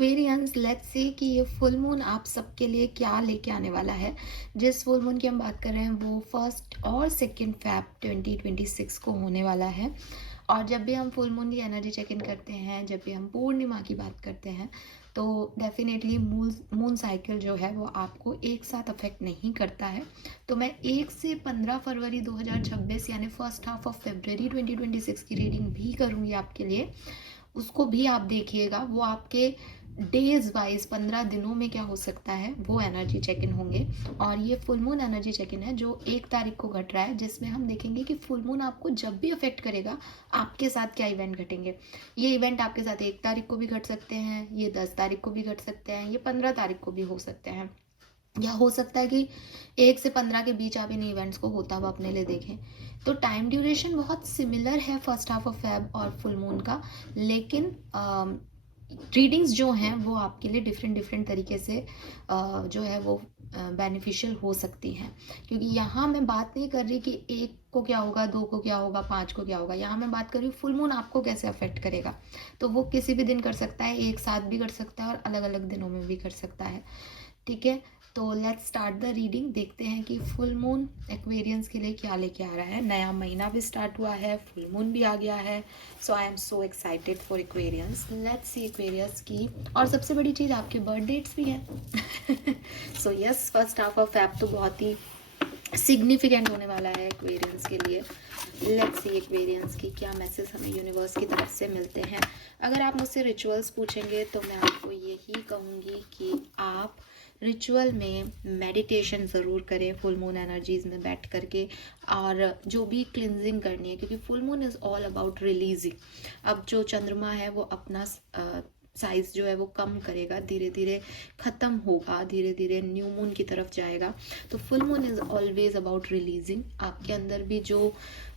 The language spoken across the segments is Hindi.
एक्वेरियंस, लेट्स से कि ये फुल मून आप सबके लिए क्या लेके आने वाला है। जिस फुल मून की हम बात कर रहे हैं वो 1 और 2 फेब 2026 को होने वाला है। और जब भी हम फुल मून की एनर्जी चेक इन करते हैं, जब भी हम पूर्णिमा की बात करते हैं, तो डेफिनेटली मून साइकिल जो है वो आपको एक साथ अफेक्ट नहीं करता है। तो मैं 1 से 15 फरवरी 2026 यानी फर्स्ट हाफ ऑफ फेब्रवरी 2026 की रीडिंग भी करूँगी आपके लिए। उसको भी आप देखिएगा, वो आपके डेज वाइज 15 दिनों में क्या हो सकता है वो एनर्जी चेक इन होंगे। और ये full moon energy check in है जो 1 तारीख को घट रहा है, जिसमें हम देखेंगे कि फुल मून आपको जब भी अफेक्ट करेगा आपके साथ क्या इवेंट घटेंगे। ये इवेंट आपके साथ 1 तारीख को भी घट सकते हैं, ये 10 तारीख को भी घट सकते हैं, ये 15 तारीख को भी हो सकते हैं, या हो सकता है कि 1 से 15 के बीच आप इन इवेंट्स को होता हुआ अपने लिए देखें। तो टाइम ड्यूरेशन बहुत सिमिलर है फर्स्ट हाफ ऑफ फेब और फुल मून का, लेकिन रीडिंग्स जो हैं वो आपके लिए डिफरेंट डिफरेंट तरीके से जो है वो बेनिफिशियल हो सकती हैं। क्योंकि यहाँ मैं बात नहीं कर रही कि 1 को क्या होगा, 2 को क्या होगा, 5 को क्या होगा। यहाँ मैं बात कर रही हूँ फुल मून आपको कैसे अफेक्ट करेगा। तो वो किसी भी दिन कर सकता है, एक साथ भी कर सकता है और अलग अलग दिनों में भी कर सकता है। ठीक है, तो लेट्स स्टार्ट द रीडिंग। देखते हैं कि फुल मून एक्वेरियंस के लिए क्या लेके आ रहा है। नया महीना भी स्टार्ट हुआ है, फुल मून भी आ गया है। So I am so excited for Aquarians. Let's see Aquarians की। और सबसे बड़ी चीज़, आपके बर्थ डेट्स भी हैं। So yes, first half of Feb तो बहुत ही सिग्निफिकेंट होने वाला है एक्वेरियंस के लिए। लेट्स सी एक्वेरियंस की क्या मैसेज हमें यूनिवर्स की तरफ से मिलते हैं। अगर आप मुझसे रिचुअल्स पूछेंगे तो मैं आपको यही कहूँगी कि आप रिचुअल में मेडिटेशन ज़रूर करें फुल मून एनर्जीज में बैठ करके, और जो भी क्लिनजिंग करनी है, क्योंकि full moon is all about releasing. अब जो चंद्रमा है वो अपना साइज़ जो है वो कम करेगा, धीरे धीरे ख़त्म होगा, धीरे धीरे न्यू मून की तरफ जाएगा। तो full moon is always about releasing. आपके अंदर भी जो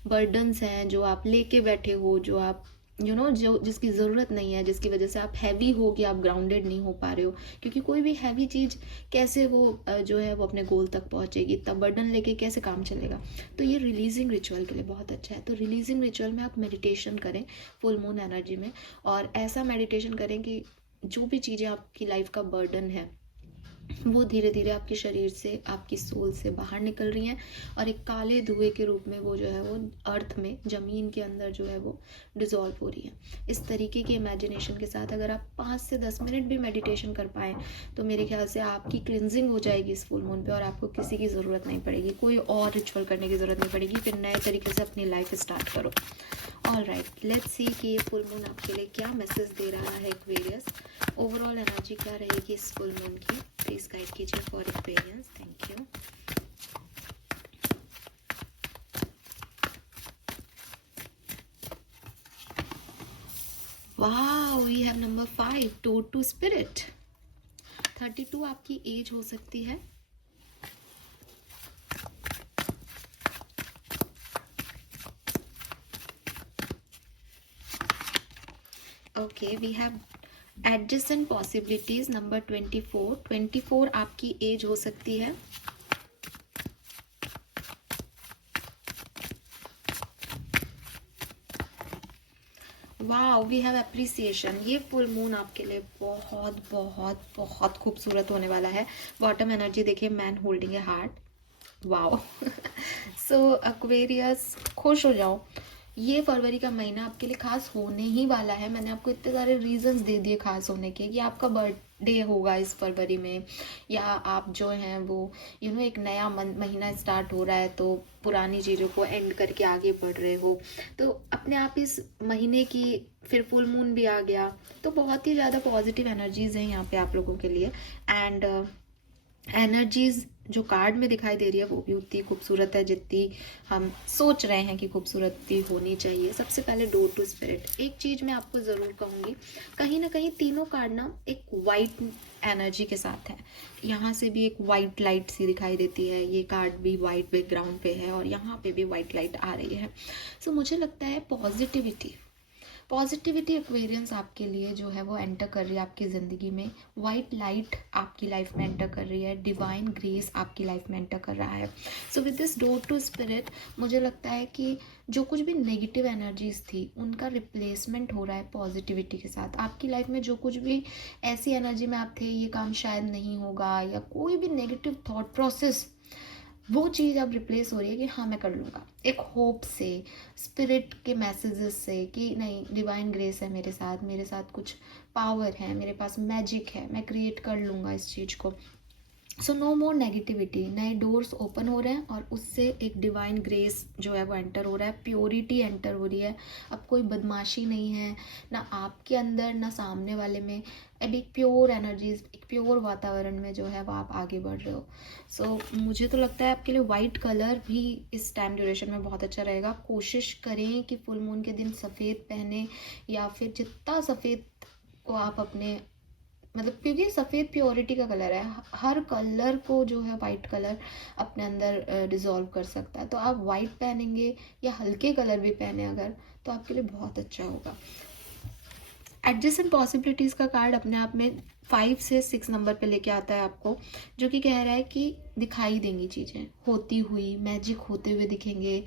बर्डन्स हैं, जो आप लेके बैठे हो, जो आप जो जिसकी ज़रूरत नहीं है, जिसकी वजह से आप हैवी हो कि आप ग्राउंडेड नहीं हो पा रहे हो। क्योंकि कोई भी हैवी चीज़ कैसे वो जो है वो अपने गोल तक पहुंचेगी, तब बर्डन लेके कैसे काम चलेगा। तो ये रिलीजिंग रिचुअल के लिए बहुत अच्छा है। तो रिलीजिंग रिचुअल में आप मेडिटेशन करें फुल मून एनर्जी में, और ऐसा मेडिटेशन करें कि जो भी चीज़ें आपकी लाइफ का बर्डन है वो धीरे धीरे आपके शरीर से, आपकी सोल से बाहर निकल रही हैं, और एक काले धुएं के रूप में वो जो है वो अर्थ में, ज़मीन के अंदर जो है वो डिज़ोल्व हो रही है। इस तरीके की इमेजिनेशन के साथ अगर आप 5 से 10 मिनट भी मेडिटेशन कर पाएँ तो मेरे ख्याल से आपकी क्लिनजिंग हो जाएगी इस फुल मून पे, और आपको किसी की ज़रूरत नहीं पड़ेगी, कोई और रिचुअल करने की ज़रूरत नहीं पड़ेगी। फिर नए तरीके से अपनी लाइफ स्टार्ट करो। ऑल राइट, लेट्स सी कि ये फुल मून आपके लिए क्या मैसेज दे रहा है एक्वेरियस। ओवरऑल एनर्जी क्या रहेगी इस फुल मून की, प्लीज गाइड कीजिए for Aquarians. Thank you. Wow, we have number 5, toad to spirit. 32 आपकी एज हो सकती है। Okay, we have adjacent possibilities number 24। 24 आपकी एज हो सकती है। Wow, we have appreciation. ये फुल मून आपके लिए बहुत बहुत बहुत खूबसूरत होने वाला है। बॉटम एनर्जी देखिए, man holding a heart. Wow. So Aquarius, खुश हो जाओ। ये फरवरी का महीना आपके लिए खास होने ही वाला है। मैंने आपको इतने सारे रीजंस दे दिए खास होने के, कि आपका बर्थडे होगा इस फरवरी में, या आप जो हैं वो एक नया महीना स्टार्ट हो रहा है, तो पुरानी चीज़ों को एंड करके आगे बढ़ रहे हो। तो अपने आप इस महीने की फिर फुल मून भी आ गया, तो बहुत ही ज़्यादा पॉजिटिव एनर्जीज हैं यहाँ पे आप लोगों के लिए। एंड एनर्जीज जो कार्ड में दिखाई दे रही है वो भी उतनी खूबसूरत है जितनी हम सोच रहे हैं कि खूबसूरती होनी चाहिए। सबसे पहले डोर टू स्पिरिट। एक चीज़ मैं आपको ज़रूर कहूँगी, कहीं ना कहीं तीनों कार्ड ना एक वाइट एनर्जी के साथ है। यहाँ से भी एक वाइट लाइट सी दिखाई देती है, ये कार्ड भी वाइट बैकग्राउंड पे है, और यहाँ पे भी वाइट लाइट आ रही है। सो मुझे लगता है पॉजिटिविटी एक्वेरियंस आपके लिए जो है वो एंटर कर रही है आपकी ज़िंदगी में। वाइट लाइट आपकी लाइफ में एंटर कर रही है। डिवाइन ग्रेस आपकी लाइफ में एंटर कर रहा है। So with this door to spirit मुझे लगता है कि जो कुछ भी नेगेटिव एनर्जीज थी उनका रिप्लेसमेंट हो रहा है पॉजिटिविटी के साथ। आपकी लाइफ में जो कुछ भी ऐसी एनर्जी में आप थे, ये काम शायद नहीं होगा, या कोई भी नेगेटिव थॉट प्रोसेस, वो चीज़ अब रिप्लेस हो रही है कि हाँ मैं कर लूँगा, एक होप से, स्पिरिट के मैसेजेस से कि नहीं, डिवाइन ग्रेस है मेरे साथ कुछ पावर है, मेरे पास मैजिक है, मैं क्रिएट कर लूँगा इस चीज़ को। सो नो मोर नेगेटिविटी। नए डोर्स ओपन हो रहे हैं और उससे एक डिवाइन ग्रेस जो है वो एंटर हो रहा है, प्योरिटी एंटर हो रही है। अब कोई बदमाशी नहीं है, ना आपके अंदर ना सामने वाले में। अब एक प्योर एनर्जीज, एक प्योर वातावरण में जो है वो आप आगे बढ़ रहे हो। सो मुझे तो लगता है आपके लिए वाइट कलर भी इस टाइम ड्यूरेशन में बहुत अच्छा रहेगा। कोशिश करें कि फुल मून के दिन सफ़ेद पहने, या फिर जितना सफ़ेद को आप अपने मतलब, क्योंकि सफ़ेद प्योरिटी का कलर है, हर कलर को जो है वाइट कलर अपने अंदर डिज़ोल्व कर सकता है। तो आप वाइट पहनेंगे या हल्के कलर भी पहने अगर, तो आपके लिए बहुत अच्छा होगा। एडजेसेंट पॉसिबिलिटीज़ का कार्ड अपने आप में 5 से 6 नंबर पे लेके आता है आपको, जो कि कह रहा है कि दिखाई देंगी चीज़ें होती हुई, मैजिक होते हुए दिखेंगे।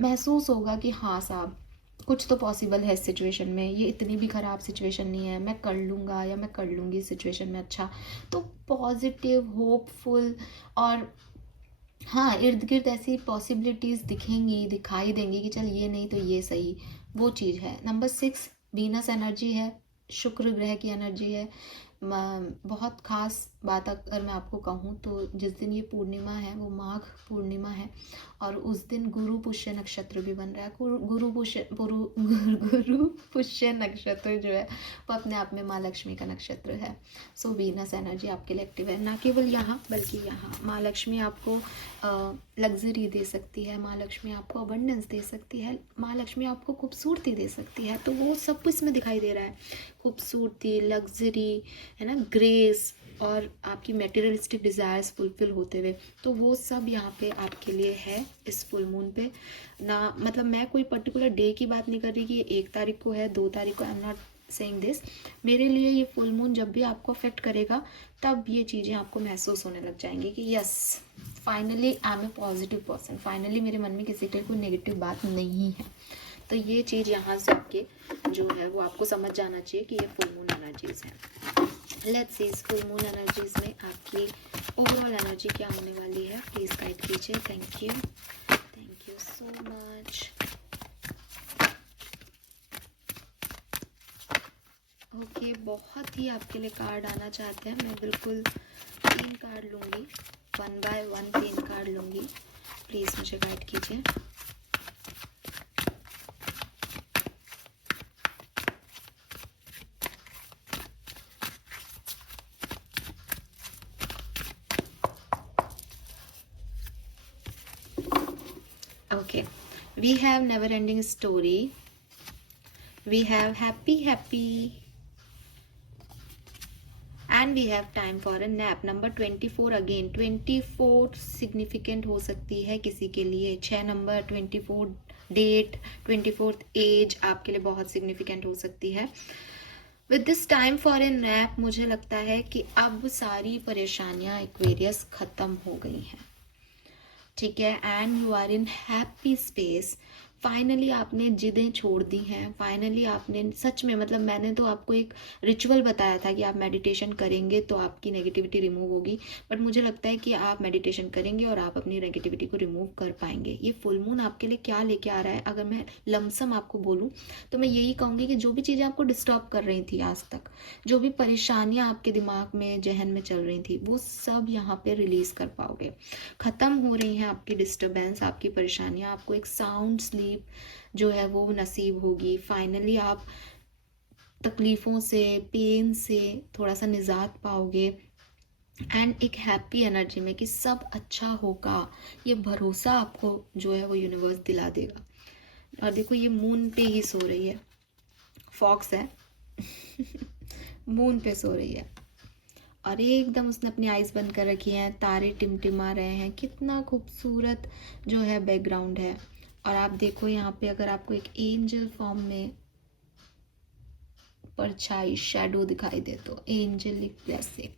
महसूस होगा कि हाँ साहब, कुछ तो पॉसिबल है इस सिचुएशन में, ये इतनी भी ख़राब सिचुएशन नहीं है, मैं कर लूँगा या मैं कर लूँगी इस सिचुएशन में अच्छा। तो पॉजिटिव, होपफुल, और हाँ, इर्द गिर्द ऐसी पॉसिबिलिटीज़ दिखेंगी, दिखाई देंगी कि चल ये नहीं तो ये सही, वो चीज़ है। नंबर 6 वीनस एनर्जी है, शुक्र ग्रह की एनर्जी है। बहुत ख़ास बात अगर मैं आपको कहूँ तो जिस दिन ये पूर्णिमा है वो माघ पूर्णिमा है, और उस दिन गुरु पुष्य नक्षत्र भी बन रहा है। गुरु पुष्य नक्षत्र जो है वो अपने आप में माँ लक्ष्मी का नक्षत्र है। सो वीनस एनर्जी आपके लिए एक्टिव है, ना केवल यहाँ बल्कि यहाँ। माँ लक्ष्मी आपको लग्जरी दे सकती है, माँ लक्ष्मी आपको अबंडेंस दे सकती है, माँ लक्ष्मी आपको खूबसूरती दे सकती है। तो वो सब कुछ इसमें दिखाई दे रहा है, खूबसूरती, लग्जरी, है ना, ग्रेस, और आपकी मेटेरियलिस्टिक डिज़ायर्स फुलफिल होते हुए। तो वो सब यहाँ पे आपके लिए है इस फुल मून पे। ना मतलब मैं कोई पर्टिकुलर डे की बात नहीं कर रही कि ये 1 तारीख को है, 2 तारीख को, I am not saying this. मेरे लिए ये फुल मून जब भी आपको अफेक्ट करेगा तब ये चीज़ें आपको महसूस होने लग जाएंगी कि yes, finally I am a positive person, finally मेरे मन में किसी के लिए कोई नेगेटिव बात नहीं है। तो ये चीज़ यहाँ से आपके जो है वो आपको समझ जाना चाहिए कि ये फुल मून एनर्जीज हैं। लेट्स सी इस फुल मून एनर्जीज में आपकी ओवरऑल एनर्जी क्या होने वाली है, प्लीज़ गाइड कीजिए। Thank you so much. Okay, बहुत ही आपके लिए कार्ड आना चाहते हैं, मैं बिल्कुल 3 कार्ड लूँगी, 1 बाय 1 3 कार्ड लूँगी, प्लीज़ मुझे गाइड कीजिए। Okay, we have never ending story, we have happy and we have time for a nap. Number 24 again, 24 significant हो सकती है किसी के लिए। 6 नंबर, 24 डेट, 24th एज आपके लिए बहुत सिग्निफिकेंट हो सकती है। With this time for a nap मुझे लगता है कि अब सारी परेशानियां एक्वेरियस ख़त्म हो गई हैं, ठीक है, and you are in happy space. Finally आपने जिदें छोड़ दी हैं, फाइनली आपने सच में, मतलब मैंने तो आपको एक रिचुअल बताया था कि आप मेडिटेशन करेंगे तो आपकी नेगेटिविटी रिमूव होगी, बट मुझे लगता है कि आप मेडिटेशन करेंगे और आप अपनी नेगेटिविटी को रिमूव कर पाएंगे। ये फुल मून आपके लिए क्या लेके आ रहा है, अगर मैं लमसम आपको बोलूँ तो मैं यही कहूँगी कि जो भी चीज़ें आपको डिस्टर्ब कर रही थी आज तक, जो भी परेशानियाँ आपके दिमाग में, जहन में चल रही थी, वो सब यहाँ पे रिलीज़ कर पाओगे। ख़त्म हो रही हैं आपकी डिस्टर्बेंस, आपकी परेशानियाँ, आपको एक साउंड स्लीप जो है वो नसीब होगी। फाइनली आप तकलीफ़ों से, पेन से थोड़ा सा निजात पाओगे, एंड एक हैप्पी एनर्जी में कि सब अच्छा होगा, ये भरोसा आपको जो है वो यूनिवर्स दिला देगा। और देखो ये मून पे ही सो रही है, फॉक्स है मून पे सो रही है, और एकदम उसने अपनी आइज़ बंद कर रखी हैं, तारे टिमटिमा रहे हैं, कितना खूबसूरत जो है बैकग्राउंड है। और आप देखो यहाँ पे अगर आपको एक एंजल फॉर्म में परछाई, शैडो दिखाई दे तो एंजेलिक ब्लेसिंग।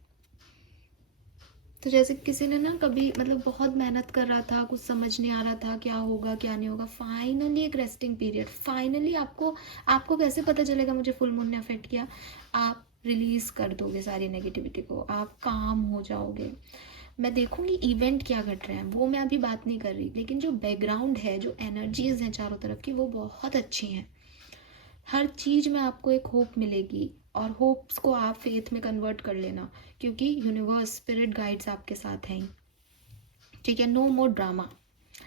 तो जैसे किसी ने ना कभी मतलब बहुत मेहनत कर रहा था, कुछ समझ नहीं आ रहा था क्या होगा क्या नहीं होगा, फाइनली एक रेस्टिंग पीरियड, फाइनली आपको कैसे पता चलेगा मुझे फुल मून ने अफेक्ट किया? आप रिलीज कर दोगे सारी नेगेटिविटी को, आप काम हो जाओगे। मैं देखूंगी इवेंट क्या घट रहे हैं, वो मैं अभी बात नहीं कर रही, लेकिन जो बैकग्राउंड है, जो एनर्जीज हैं चारों तरफ की, वो बहुत अच्छी हैं। हर चीज़ में आपको एक होप मिलेगी, और होप्स को आप फेथ में कन्वर्ट कर लेना, क्योंकि यूनिवर्स, स्पिरिट गाइड्स आपके साथ हैं। ठीक है, no more drama.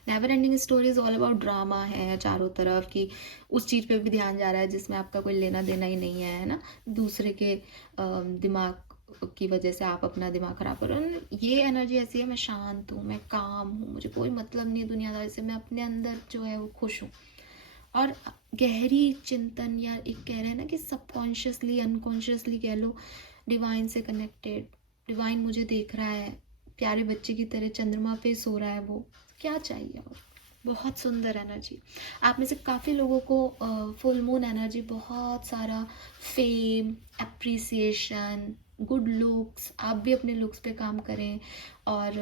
Never ending story is all about drama है चारों तरफ, कि उस चीज़ पे भी ध्यान जा रहा है जिसमें आपका कोई लेना देना ही नहीं है ना, दूसरे के दिमाग की वजह से आप अपना दिमाग खराब कर रहे हो। ये एनर्जी ऐसी है, मैं शांत हूँ, मैं काम हूँ, मुझे कोई मतलब नहीं है दुनियादारी से, मैं अपने अंदर जो है वो खुश हूँ। और गहरी चिंतन, या एक कह रहे हैं ना कि सबकॉन्शियसली, अनकॉन्शियसली कह लो, डिवाइन से कनेक्टेड, डिवाइन मुझे देख रहा है, प्यारे बच्चे की तरह चंद्रमा पे सो रहा है, वो क्या चाहिए और। बहुत सुंदर एनर्जी। आप में से काफ़ी लोगों को फुल मून एनर्जी, बहुत सारा फेम, अप्रिसिएशन, गुड लुक्स, आप भी अपने लुक्स पे काम करें, और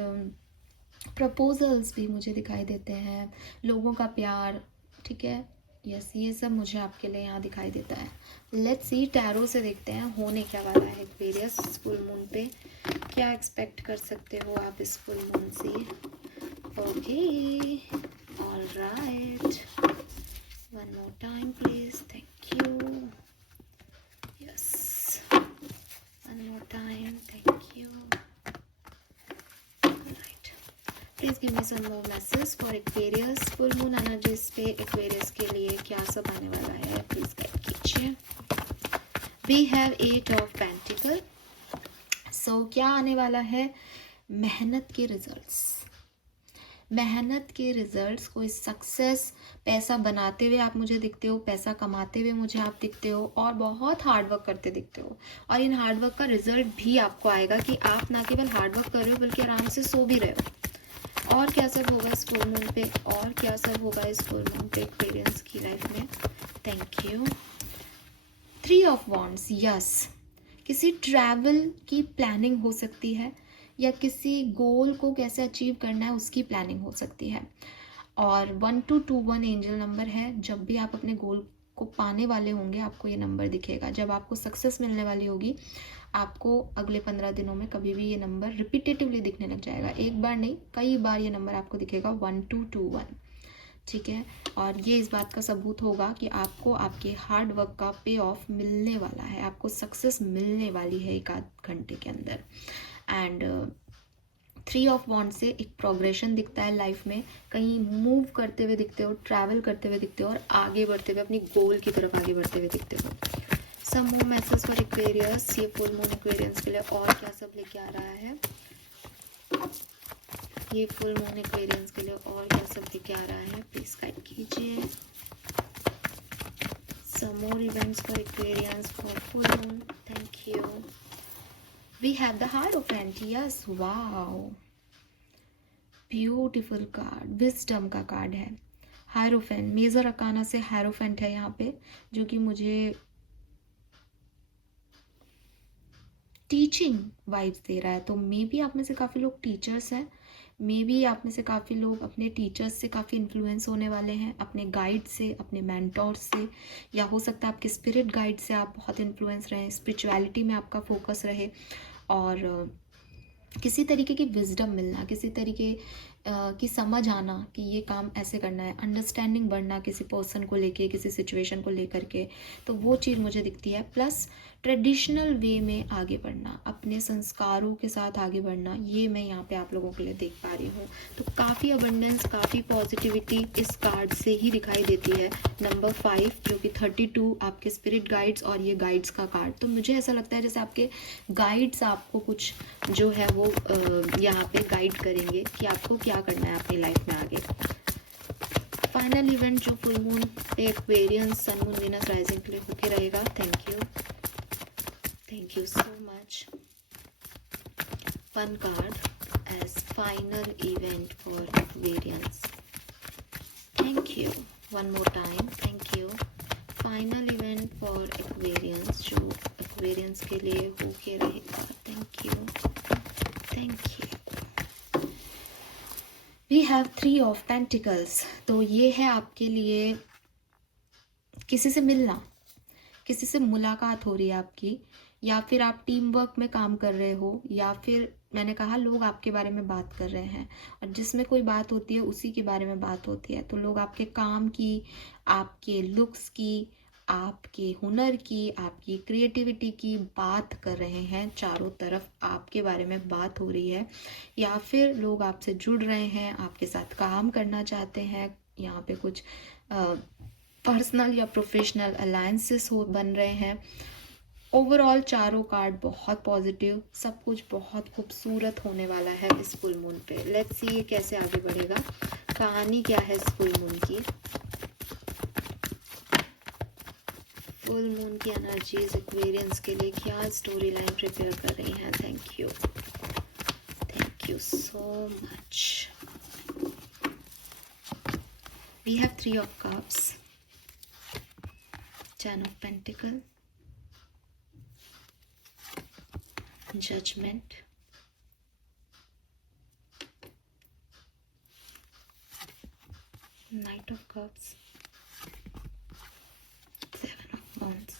प्रपोजल्स भी मुझे दिखाई देते हैं, लोगों का प्यार। ठीक है, यस, ये सब मुझे आपके लिए यहाँ दिखाई देता है। लेट्स सी, टैरो से देखते हैं होने क्या वाला है एक्वेरियस फुल मून पे, क्या एक्सपेक्ट कर सकते हो आप इस फुल मून से। Okay, alright, one more time please, thank you, yes, one more time, thank you. Please give me some more message for Aquarius full moon energies पे। एक्वेरियस के लिए क्या सब आने वाला है, प्लीज गाइड कीजिए। We have 8 of pentacles. So क्या आने वाला है? मेहनत के रिजल्ट्स, मेहनत के रिजल्ट्स, कोई सक्सेस, पैसा बनाते हुए आप मुझे दिखते हो, पैसा कमाते हुए मुझे आप दिखते हो, और बहुत हार्डवर्क करते दिखते हो, और इन हार्डवर्क का रिजल्ट भी आपको आएगा कि आप ना केवल हार्डवर्क कर रहे हो बल्कि आराम से सो भी रहे हो। और क्या सब होगा इस फुल मून पे, और क्या सब होगा इस फुल मून पे एक्वेरियंस की लाइफ में। Thank you. 3 of wands, yes, किसी ट्रैवल की प्लानिंग हो सकती है, या किसी गोल को कैसे अचीव करना है उसकी प्लानिंग हो सकती है। और 1221 एंजल नंबर है, जब भी आप अपने गोल को पाने वाले होंगे आपको ये नंबर दिखेगा, जब आपको सक्सेस मिलने वाली होगी आपको अगले 15 दिनों में कभी भी ये नंबर रिपीटेटिवली दिखने लग जाएगा, एक बार नहीं कई बार ये नंबर आपको दिखेगा 1221। ठीक है, और ये इस बात का सबूत होगा कि आपको आपके हार्ड वर्क का पे ऑफ मिलने वाला है, आपको सक्सेस मिलने वाली है एक आध घंटे के अंदर। एंड 3 ऑफ वॉन्ड से एक प्रोग्रेशन दिखता है लाइफ में, कहीं मूव करते हुए दिखते हो, ट्रैवल करते हुए दिखते हो, और आगे बढ़ते हुए अपनी गोल की तरफ आगे बढ़ते हुए दिखते हो। सम मोर मैसेज फॉर एक्वेरियस, ये फुल मून एक्वेरियंस के लिए और क्या सब लेके आ रहा है, ये फुल मून एक्वेरियंस के लिए और क्या सब लेके आ रहा है, प्लीज गाइड कीजिए। Some more events for Aquarians for full moon, thank you. We have the Hierophant, yes, wow, beautiful card, wisdom का कार्ड है। Hierophant, मेजर अकाना से Hierophant है यहाँ पे, जो कि मुझे टीचिंग वाइब्स दे रहा है। तो मे बी आप में से काफ़ी लोग टीचर्स हैं, मे बी आप में से काफ़ी लोग अपने टीचर्स से काफ़ी इन्फ्लुएंस होने वाले हैं, अपने गाइड से, अपने मेंटोर्स से, या हो सकता है आपके स्पिरिट गाइड से आप बहुत इन्फ्लुएंस रहें, स्पिरिचुअलिटी में आपका फोकस रहे, और किसी तरीके की विजडम मिलना, किसी तरीके की समझ आना कि ये काम ऐसे करना है, अंडरस्टैंडिंग बढ़ना किसी पर्सन को लेके, किसी सिचुएशन को लेकर के, तो वो चीज़ मुझे दिखती है। प्लस ट्रेडिशनल वे में आगे बढ़ना, अपने संस्कारों के साथ आगे बढ़ना, ये मैं यहाँ पे आप लोगों के लिए देख पा रही हूँ। तो काफ़ी अबंडेंस, काफ़ी पॉजिटिविटी इस कार्ड से ही दिखाई देती है। नंबर 5 जो कि 32 आपके स्पिरिट गाइड्स, और ये गाइड्स का कार्ड, तो मुझे ऐसा लगता है जैसे आपके गाइड्स आपको कुछ जो है वो यहाँ पे गाइड करेंगे कि आपको क्या करना है अपनी लाइफ में आगे। फाइनल इवेंट जो फुल मून पे Aquarians, sun moon, Venus rising के लिए होके रहेगा। Thank you so much. One card as final event for Aquarians, thank you, one more time, thank you. Final event for Aquarians, जो एक्वेरियंस के लिए हो के रहेगा। Thank you, thank you. We have 3 of pentacles. तो ये है आपके लिए किसी से मिलना, किसी से मुलाकात हो रही है आपकी, या फिर आप टीम वर्क में काम कर रहे हो, या फिर मैंने कहा लोग आपके बारे में बात कर रहे हैं, और जिसमें कोई बात होती है उसी के बारे में बात होती है। तो लोग आपके काम की, आपके लुक्स की, आपके हुनर की, आपकी क्रिएटिविटी की बात कर रहे हैं। चारों तरफ आपके बारे में बात हो रही है, या फिर लोग आपसे जुड़ रहे हैं, आपके साथ काम करना चाहते हैं। यहाँ पे कुछ पर्सनल या प्रोफेशनल अलायंसेस हो बन रहे हैं। ओवरऑल चारों कार्ड बहुत पॉजिटिव, सब कुछ बहुत खूबसूरत होने वाला है इस फुल मून पे। लेट्स सी ये कैसे आगे बढ़ेगा, कहानी क्या है इस फुल मून की। फुल मून की एनर्जीज एक्वेरियंस के लिए क्या स्टोरी लाइन प्रिपेयर कर रही हैं। Thank you so much. We have 3 of cups, 10 of pentacle, judgement, Knight of Cups, 7 of Wands.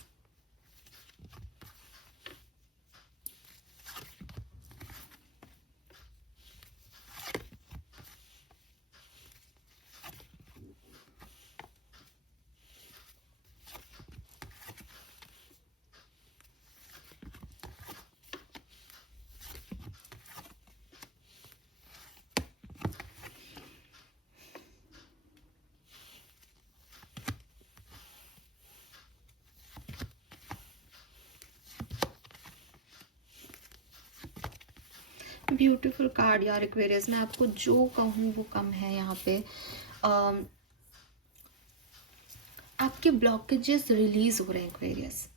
Beautiful card यार एक्वेरियस। मैं आपको जो कहूँ वो कम है यहाँ पे। आपके ब्लॉकेजेस रिलीज हो रहे हैं एक्वेरियस।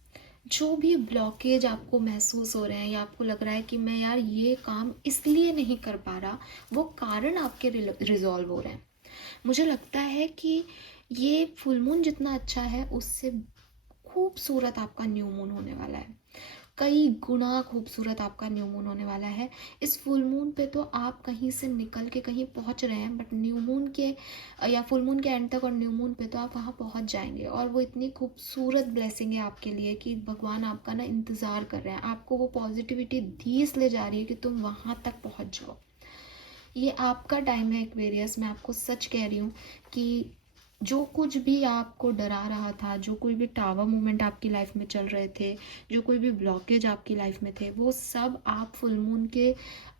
जो भी ब्लॉकेज आपको महसूस हो रहे हैं, या आपको लग रहा है कि मैं यार ये काम इसलिए नहीं कर पा रहा, वो कारण आपके रिजॉल्व हो रहे हैं। मुझे लगता है कि ये फुल मून जितना अच्छा है उससे खूबसूरत आपका न्यू मून होने वाला है। कई गुना खूबसूरत आपका न्यू मून होने वाला है। इस फुल मून पे तो आप कहीं से निकल के कहीं पहुंच रहे हैं, बट न्यू मून के या फुल मून के एंड तक और न्यू मून पे तो आप वहाँ पहुंच जाएंगे। और वो इतनी खूबसूरत ब्लेसिंग है आपके लिए कि भगवान आपका ना इंतज़ार कर रहे हैं। आपको वो पॉजिटिविटी दी इसलिए जा रही है कि तुम वहाँ तक पहुँच जाओ। ये आपका टाइम है एक्वेरियस। मैं आपको सच कह रही हूँ कि जो कुछ भी आपको डरा रहा था, जो कोई भी टावर मूवमेंट आपकी लाइफ में चल रहे थे, जो कोई भी ब्लॉकेज आपकी लाइफ में थे, वो सब आप फुल मून के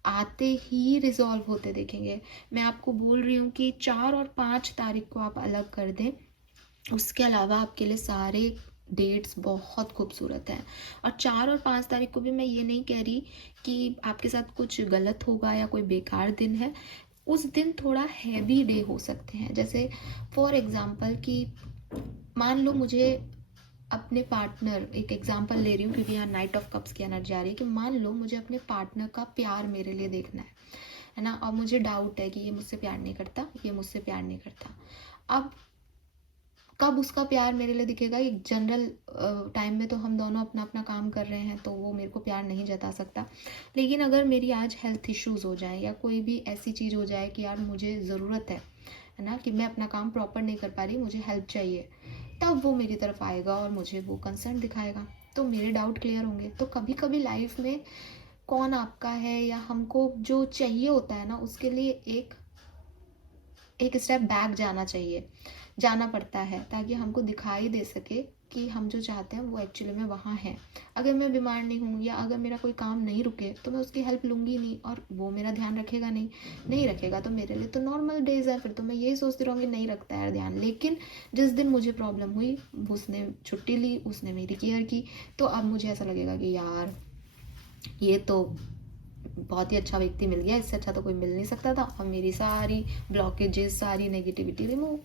आते ही रिजॉल्व होते देखेंगे। मैं आपको बोल रही हूँ कि 4 और 5 तारीख को आप अलग कर दें, उसके अलावा आपके लिए सारे डेट्स बहुत खूबसूरत हैं। और 4 और 5 तारीख को भी मैं ये नहीं कह रही कि आपके साथ कुछ गलत होगा या कोई बेकार दिन है। उस दिन थोड़ा हैवी डे हो सकते हैं। जैसे फॉर एग्जांपल कि मान लो मुझे अपने पार्टनर, एक एग्जांपल ले रही हूँ क्योंकि यहाँ नाइट ऑफ कप्स की एनर्जी आ रही है, कि मान लो मुझे अपने पार्टनर का प्यार मेरे लिए देखना है ना, और मुझे डाउट है कि ये मुझसे प्यार नहीं करता, ये मुझसे प्यार नहीं करता। अब कब उसका प्यार मेरे लिए दिखेगा? एक जनरल टाइम में तो हम दोनों अपना अपना काम कर रहे हैं, तो वो मेरे को प्यार नहीं जता सकता। लेकिन अगर मेरी आज हेल्थ इश्यूज़ हो जाए या कोई भी ऐसी चीज़ हो जाए कि यार मुझे ज़रूरत है ना, कि मैं अपना काम प्रॉपर नहीं कर पा रही, मुझे हेल्प चाहिए, तब वो मेरी तरफ आएगा और मुझे वो कंसर्न दिखाएगा, तो मेरे डाउट क्लियर होंगे। तो कभी कभी लाइफ में कौन आपका है या हमको जो चाहिए होता है ना, उसके लिए एक स्टेप बैक जाना पड़ता है, ताकि हमको दिखाई दे सके कि हम जो चाहते हैं वो एक्चुअली में वहाँ है। अगर मैं बीमार नहीं हूँ या अगर मेरा कोई काम नहीं रुके तो मैं उसकी हेल्प लूँगी नहीं, और वो मेरा ध्यान रखेगा नहीं रखेगा तो मेरे लिए तो नॉर्मल डेज है, फिर तो मैं यही सोचती रहूँगी नहीं रखता है ध्यान। लेकिन जिस दिन मुझे प्रॉब्लम हुई, उसने छुट्टी ली, उसने मेरी केयर की, तो अब मुझे ऐसा लगेगा कि यार ये तो बहुत ही अच्छा व्यक्ति मिल गया, इससे अच्छा तो कोई मिल नहीं सकता था, और मेरी सारी ब्लॉकेजेस, सारी नेगेटिविटी रिमूव।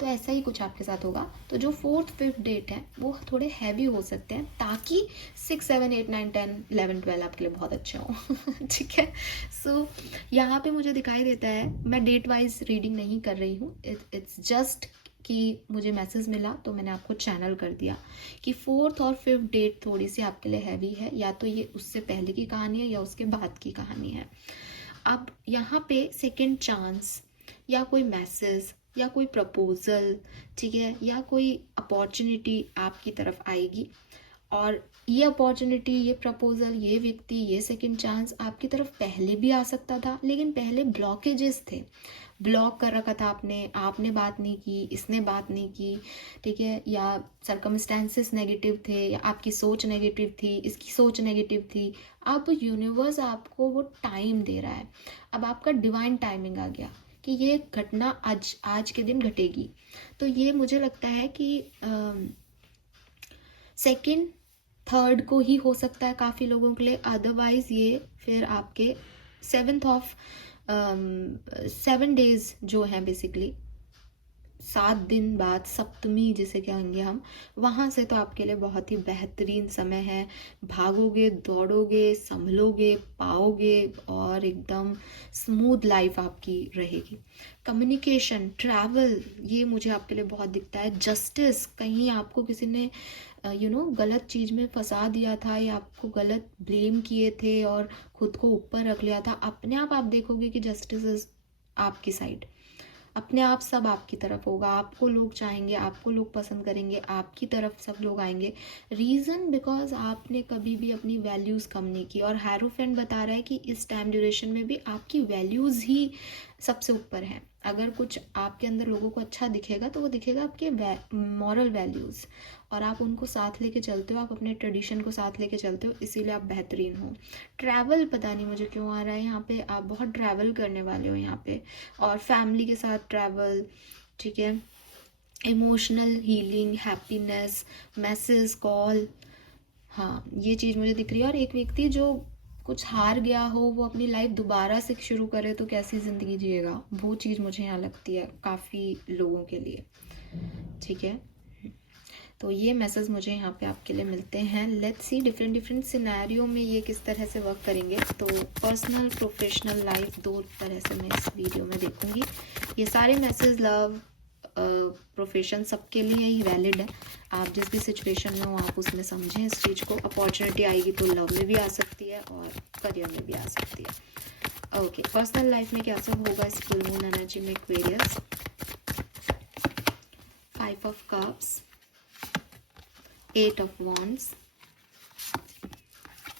तो ऐसा ही कुछ आपके साथ होगा। तो जो 4th 5th डेट है वो थोड़े हैवी हो सकते हैं, ताकि 6 7 8 9 10 11 12 आपके लिए बहुत अच्छे हों। ठीक है। सो यहाँ पे मुझे दिखाई देता है, मैं डेट वाइज रीडिंग नहीं कर रही हूँ, इट्स जस्ट कि मुझे मैसेज मिला तो मैंने आपको चैनल कर दिया कि 4th और 5th डेट थोड़ी सी आपके लिए हैवी है, या तो ये उससे पहले की कहानी है या उसके बाद की कहानी है। अब यहाँ पे सेकंड चांस या कोई मैसेज या कोई प्रपोजल, ठीक है, या कोई अपॉर्चुनिटी आपकी तरफ आएगी, और ये अपॉर्चुनिटी, ये प्रपोजल, ये व्यक्ति, ये सेकंड चांस आपकी तरफ पहले भी आ सकता था, लेकिन पहले ब्लॉकेजेस थे, ब्लॉक कर रखा था आपने, आपने बात नहीं की, इसने बात नहीं की, ठीक है, या सरकमस्टेंसेस नेगेटिव थे, या आपकी सोच नेगेटिव थी, इसकी सोच नेगेटिव थी। अब यूनिवर्स आपको वो टाइम दे रहा है, अब आपका डिवाइन टाइमिंग आ गया कि ये घटना आज के दिन घटेगी। तो ये मुझे लगता है कि सेकंड थर्ड को ही हो सकता है काफ़ी लोगों के लिए, अदरवाइज़ ये फिर आपके 7 डेज जो हैं, बेसिकली 7 दिन बाद सप्तमी जिसे कहेंगे हम, वहाँ से तो आपके लिए बहुत ही बेहतरीन समय है। भागोगे, दौड़ोगे, संभलोगे, पाओगे, और एकदम स्मूथ लाइफ आपकी रहेगी। कम्युनिकेशन, ट्रैवल, ये मुझे आपके लिए बहुत दिखता है। जस्टिस, कहीं आपको किसी ने गलत चीज़ में फंसा दिया था, या आपको गलत ब्लेम किए थे और खुद को ऊपर रख लिया था, अपने आप देखोगे कि जस्टिस इज आपकी साइड, अपने आप सब आपकी तरफ होगा, आपको लोग चाहेंगे, आपको लोग पसंद करेंगे, आपकी तरफ सब लोग आएंगे। रीज़न बिकॉज आपने कभी भी अपनी वैल्यूज़ कम नहीं की, और हैरोफेंट बता रहा है कि इस टाइम ड्यूरेशन में भी आपकी वैल्यूज़ ही सबसे ऊपर हैं। अगर कुछ आपके अंदर लोगों को अच्छा दिखेगा तो वो दिखेगा आपके मॉरल वैल्यूज़, और आप उनको साथ लेके चलते हो, आप अपने ट्रेडिशन को साथ लेके चलते हो, इसीलिए आप बेहतरीन हो। ट्रैवल, पता नहीं मुझे क्यों आ रहा है यहाँ पे, आप बहुत ट्रैवल करने वाले हो यहाँ पे, और फैमिली के साथ ट्रैवल, ठीक है, emotional healing, happiness, message, call, हाँ ये चीज़ मुझे दिख रही है। और एक व्यक्ति जो कुछ हार गया हो, वो अपनी लाइफ दोबारा से शुरू करे तो कैसी ज़िंदगी जिएगा, वो चीज़ मुझे यहाँ लगती है काफ़ी लोगों के लिए, ठीक है। तो ये मैसेज मुझे यहाँ पे आपके लिए मिलते हैं। लेट्स सी डिफरेंट सिनेरियो में ये किस तरह से वर्क करेंगे। तो पर्सनल, प्रोफेशनल लाइफ, दो तरह से मैं इस वीडियो में देखूंगी। ये सारे मैसेज लव, प्रोफेशन सबके लिए ही वैलिड है। आप जिस भी सिचुएशन में हो आप उसमें समझें इस चीज़ को। अपॉर्चुनिटी आएगी तो लव में भी आ सकती है और करियर में भी आ सकती है। ओके, पर्सनल लाइफ में क्या सब होगा इस फुल मून एनर्जी में। Aquarius, 5 of cups, 8 of wands,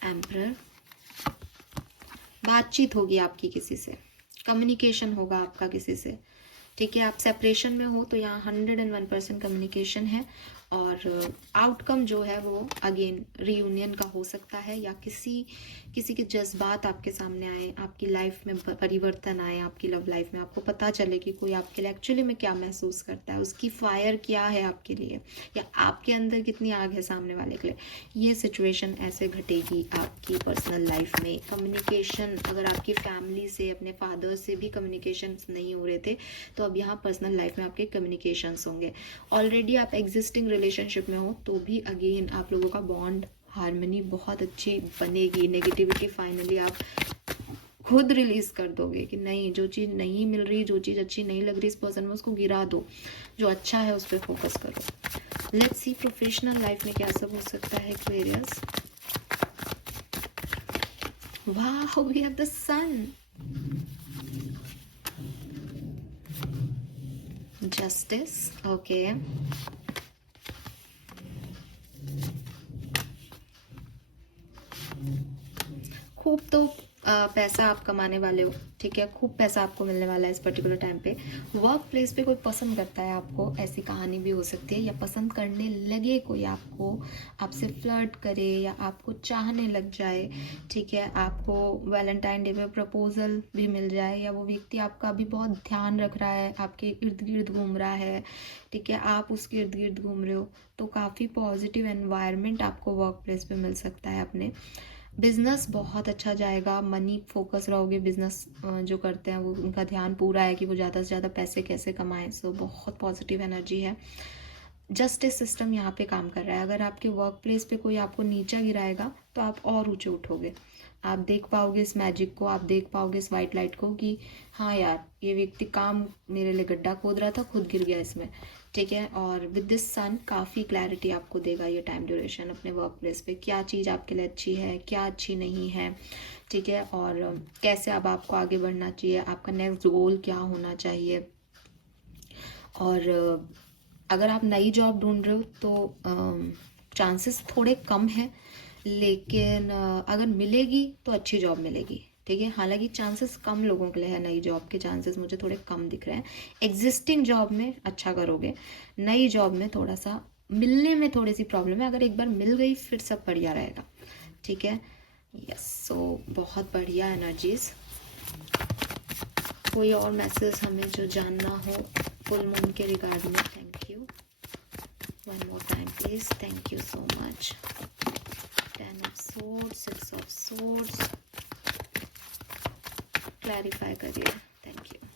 emperor. बातचीत होगी आपकी किसी से, कम्युनिकेशन होगा आपका किसी से, ठीक है। आप सेपरेशन में हो तो यहाँ 101% कम्युनिकेशन है, और आउटकम जो है वो अगेन रीयूनियन का हो सकता है, या किसी के जज्बात आपके सामने आए, आपकी लाइफ में परिवर्तन आए, आपकी लव लाइफ में आपको पता चले कि कोई आपके लिए एक्चुअली में क्या महसूस करता है, उसकी फायर क्या है आपके लिए, या आपके अंदर कितनी आग है सामने वाले के लिए। ये सिचुएशन ऐसे घटेगी आपकी पर्सनल लाइफ में। कम्युनिकेशन, अगर आपकी फैमिली से, अपने फादर से भी कम्युनिकेशन नहीं हो रहे थे तो अब यहाँ पर्सनल लाइफ में आपके कम्युनिकेशंस होंगे। ऑलरेडी आप एग्जिस्टिंग रिलेशनशिप में हो तो भी अगेन आप लोगों का बॉन्ड, हार्मनी बहुत अच्छी बनेगी। नेगेटिविटी फाइनली आप खुद रिलीज कर दोगे कि नहीं, जो चीज़ नहीं मिल रही, जो चीज़ अच्छी नहीं लग रही इस पर्सन में, उसको गिरा दो, जो अच्छा है उस पर फोकस करो। लेट्स सी प्रोफेशनल लाइफ में क्या सब हो सकता है एक्वेरियस। वाह, we have the sun, justice, okay, खूब तो पैसा आप कमाने वाले हो, ठीक है, खूब पैसा आपको मिलने वाला है इस पर्टिकुलर टाइम पे। वर्क प्लेस पे कोई पसंद करता है आपको, ऐसी कहानी भी हो सकती है, या पसंद करने लगे कोई आपको, आपसे फ्लर्ट करे या आपको चाहने लग जाए, ठीक है, आपको वैलेंटाइन डे पे प्रपोजल भी मिल जाए, या वो व्यक्ति आपका भी बहुत ध्यान रख रहा है, आपके इर्द गिर्द घूम रहा है, ठीक है, आप उसके इर्द गिर्द घूम रहे हो, तो काफ़ी पॉजिटिव एनवायरनमेंट आपको वर्क प्लेस पे मिल सकता है अपने। बिजनेस बहुत अच्छा जाएगा, मनी फोकस रहोगे, बिजनेस जो करते हैं वो उनका ध्यान पूरा है कि वो ज़्यादा से ज़्यादा पैसे कैसे कमाएं, सो बहुत पॉजिटिव एनर्जी है। जस्टिस सिस्टम यहाँ पे काम कर रहा है। अगर आपके वर्क प्लेस पे कोई आपको नीचा गिराएगा तो आप और ऊंचे उठोगे, आप देख पाओगे इस मैजिक को, आप देख पाओगे इस वाइट लाइट को कि हाँ यार, ये व्यक्ति काम मेरे लिए गड्ढा खोद रहा था, खुद गिर गया इसमें, ठीक है। और विद दिस सन काफ़ी क्लैरिटी आपको देगा ये टाइम ड्यूरेशन अपने वर्क प्लेस पे, क्या चीज़ आपके लिए अच्छी है, क्या अच्छी नहीं है, ठीक है। और कैसे अब आपको आगे बढ़ना चाहिए, आपका नेक्स्ट गोल क्या होना चाहिए। और अगर आप नई जॉब ढूंढ रहे हो तो चांसेस थोड़े कम हैं, लेकिन अगर मिलेगी तो अच्छी जॉब मिलेगी, ठीक है। हालांकि चांसेस कम लोगों के लिए है, नई जॉब के चांसेस मुझे थोड़े कम दिख रहे हैं। एग्जिस्टिंग जॉब में अच्छा करोगे, नई जॉब में थोड़ा सा मिलने में थोड़ी सी प्रॉब्लम है। अगर एक बार मिल गई फिर सब बढ़िया रहेगा, ठीक है। यस, सो बहुत बढ़िया एनर्जीज। कोई और मैसेज हमें जो जानना हो फुल मून के रिगार्ड में? Thank you. One more time please, thank you so much. 10 of swords, 6 of swords, clarify करिए, thank you.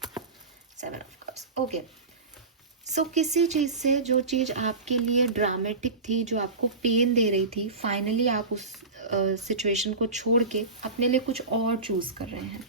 7 of cups, okay. So किसी चीज़ से, जो चीज़ आपके लिए ड्रामेटिक थी, जो आपको पेन दे रही थी, फाइनली आप उस सिचुएशन को छोड़ के अपने लिए कुछ और चूज़ कर रहे हैं।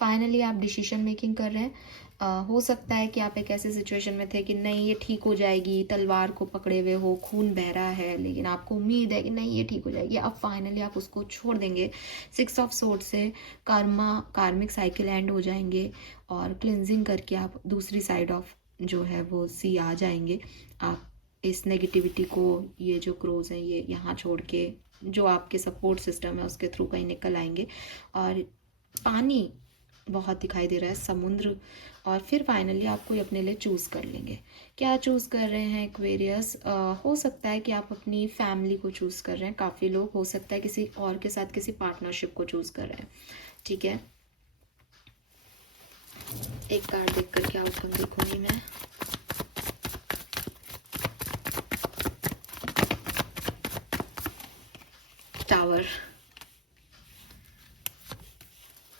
फाइनली आप डिसीजन मेकिंग कर रहे हैं। हो सकता है कि आप एक ऐसे सिचुएशन में थे कि नहीं ये ठीक हो जाएगी, तलवार को पकड़े हुए हो, खून बह रहा है, लेकिन आपको उम्मीद है कि नहीं ये ठीक हो जाएगी। अब फाइनली आप उसको छोड़ देंगे। 6 ऑफ सोर्ड से कार्मिक साइकिल एंड हो जाएंगे और क्लिनजिंग करके आप दूसरी साइड ऑफ जो है वो सी आ जाएंगे। आप इस नेगेटिविटी को, ये जो क्रोज हैं ये यहाँ छोड़ के जो आपके सपोर्ट सिस्टम है उसके थ्रू कहीं निकल आएंगे। और पानी बहुत दिखाई दे रहा है, समुद्र। और फिर फाइनली आप कोई अपने लिए चूज़ कर लेंगे। क्या चूज़ कर रहे हैं एक्वेरियस? हो सकता है कि आप अपनी फैमिली को चूज़ कर रहे हैं, काफ़ी लोग। हो सकता है किसी और के साथ किसी पार्टनरशिप को चूज़ कर रहे हैं, ठीक है। एक कार्ड देख कर क्या आउटकम देखूंगी मैं। Tower,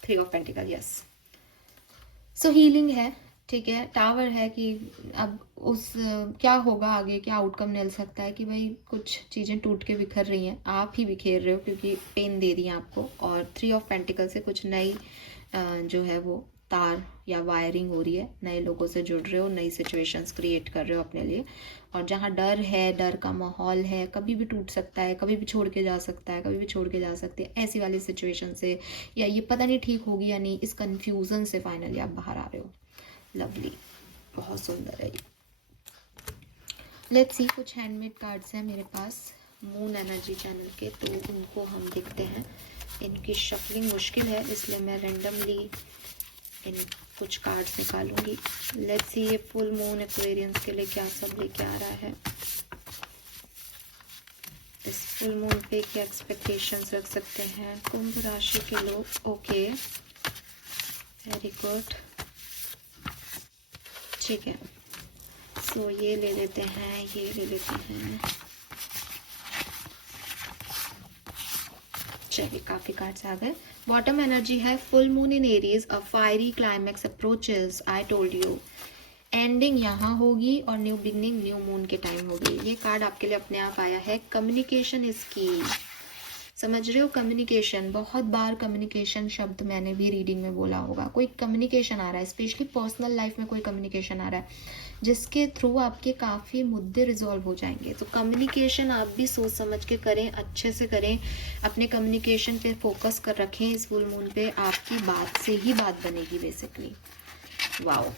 3 of pentacle, yes. So healing है, ठीक है। टावर है कि अब उस क्या होगा आगे, क्या आउटकम मिल सकता है कि भाई कुछ चीज़ें टूट के बिखर रही हैं, आप ही बिखेर रहे हो क्योंकि पेन दे रही हैं आपको। और 3 ऑफ पेंटिकल से कुछ नई जो है वो तार या वायरिंग हो रही है, नए लोगों से जुड़ रहे हो, नई सिचुएशंस क्रिएट कर रहे हो अपने लिए। और जहाँ डर है, डर का माहौल है, कभी भी टूट सकता है, कभी भी छोड़ के जा सकता है, कभी भी छोड़ के जा सकते हैं, ऐसी वाली सिचुएशन से, या ये पता नहीं ठीक होगी या नहीं, इस कन्फ्यूज़न से फाइनली आप बाहर आ रहे हो। लवली, बहुत सुंदर है ये। लेट्स सी, कुछ हैंडमेड कार्ड्स हैं मेरे पास मून एनर्जी चैनल के, तो उनको हम देखते हैं। इनकी शफलिंग मुश्किल है इसलिए मैं रैंडमली इन कुछ कार्ड्स निकालूंगी। लेट्स सी ये फुल मून एक्वेरियंस के लिए क्या सब लेके आ रहा है। इस फुल मून पे क्या एक्सपेक्टेशंस रख सकते हैं कुंभ राशि के लोग? ओके, वेरी गुड, ठीक है। सो ये ले लेते हैं, ये ले लेते हैं। चलिए, काफी कार्ड्स आ गए। बॉटम एनर्जी है full moon in Aries, a fiery climax approaches. I told you, ending यहाँ होगी और न्यू बिगनिंग न्यू मून के टाइम होगी। ये कार्ड आपके लिए अपने आप आया है। कम्युनिकेशन इज की, समझ रहे हो? कम्युनिकेशन, बहुत बार कम्युनिकेशन शब्द मैंने भी रीडिंग में बोला होगा। कोई कम्युनिकेशन आ रहा है, स्पेशली पर्सनल लाइफ में कोई कम्युनिकेशन आ रहा है जिसके थ्रू आपके काफ़ी मुद्दे रिजॉल्व हो जाएंगे। तो कम्युनिकेशन आप भी सोच समझ के करें, अच्छे से करें, अपने कम्युनिकेशन पे फोकस कर रखें। इस फुल मून पे आपकी बात से ही बात बनेगी basically. Wow,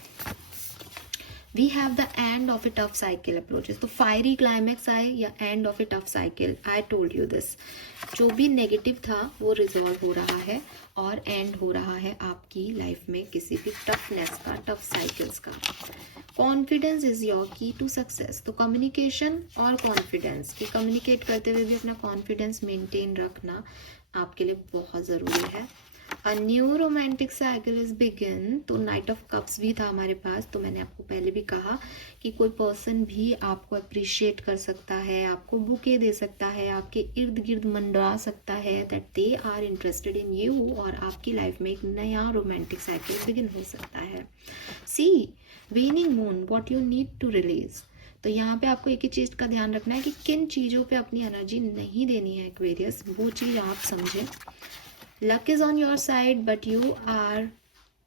we have the end of a tough cycle approaches. तो फायरी क्लाइमैक्स आए या end of a tough cycle, I told you this. जो भी नेगेटिव था वो रिजॉल्व हो रहा है और एंड हो रहा है आपकी लाइफ में किसी भी टफनेस का, टफ साइकिल्स का। कॉन्फिडेंस इज योर की टू सक्सेस। तो कम्युनिकेशन और कॉन्फिडेंस, कि कम्युनिकेट करते हुए भी अपना कॉन्फिडेंस मेंटेन रखना आपके लिए बहुत ज़रूरी है। A new romantic cycle is begin. तो नाइट ऑफ कप्स भी था हमारे पास। तो मैंने आपको पहले भी कहा कि कोई पर्सन भी आपको अप्रिशिएट कर सकता है, आपको बुके दे सकता है, आपके इर्द गिर्द मंडरा सकता है, that they are interested in you, और आपकी लाइफ में एक नया रोमांटिक साइकिल बिगिन हो सकता है। See waning moon, what you need to release. तो यहाँ पे आपको एक ही चीज़ का ध्यान रखना है कि किन चीज़ों पे अपनी एनर्जी नहीं देनी है एक्वेरियस, वो चीज़ आप समझें। Luck is on your side but you are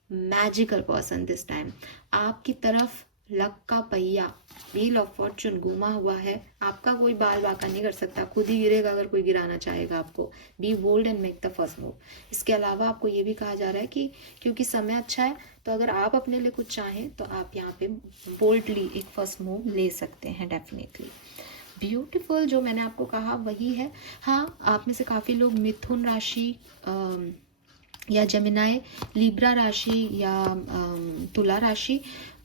magical person this time. आपकी तरफ लक का पहिया, व्हील ऑफ फॉर्चून घूमा हुआ है, आपका कोई बाल बांका नहीं कर सकता, खुद ही गिरेगा अगर कोई गिराना चाहेगा आपको। Be bold and make the first move. इसके अलावा आपको ये भी कहा जा रहा है कि क्योंकि समय अच्छा है, तो अगर आप अपने लिए कुछ चाहें तो आप यहाँ पे बोल्डली एक फर्स्ट मूव ले सकते हैं डेफिनेटली। ब्यूटीफुल, जो मैंने आपको कहा वही है। हाँ, आप में से काफ़ी लोग मिथुन राशि या जेमिनाई, लिब्रा राशि या तुला राशि,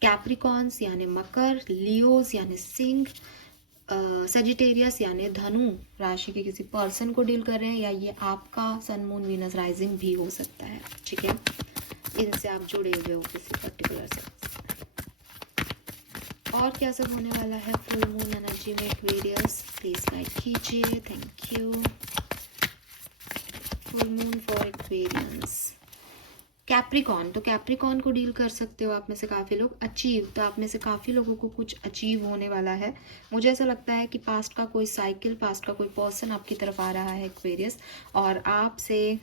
कैप्रिकॉन्स यानी मकर, लियोज यानी सिंह, सेजिटेरियस यानी धनु राशि के किसी पर्सन को डील कर रहे हैं, या ये आपका सन मून वीनस राइजिंग भी हो सकता है। ठीक है, इनसे आप जुड़े हुए हो किसी पर्टिकुलर से। और क्या सब होने वाला है फुल मून एनर्जी में एक्वेरियस, प्लीज गाइड कीजिए, thank you. Full moon for Aquarians. Capricorn, तो कैप्रिकॉन को डील कर सकते हो आप में से काफ़ी लोग। अचीव, तो आप में से काफ़ी लोगों को कुछ अचीव होने वाला है। मुझे ऐसा लगता है कि पास्ट का कोई साइकिल, पास्ट का कोई पर्सन आपकी तरफ आ रहा है एक्वेरियस, और आपसे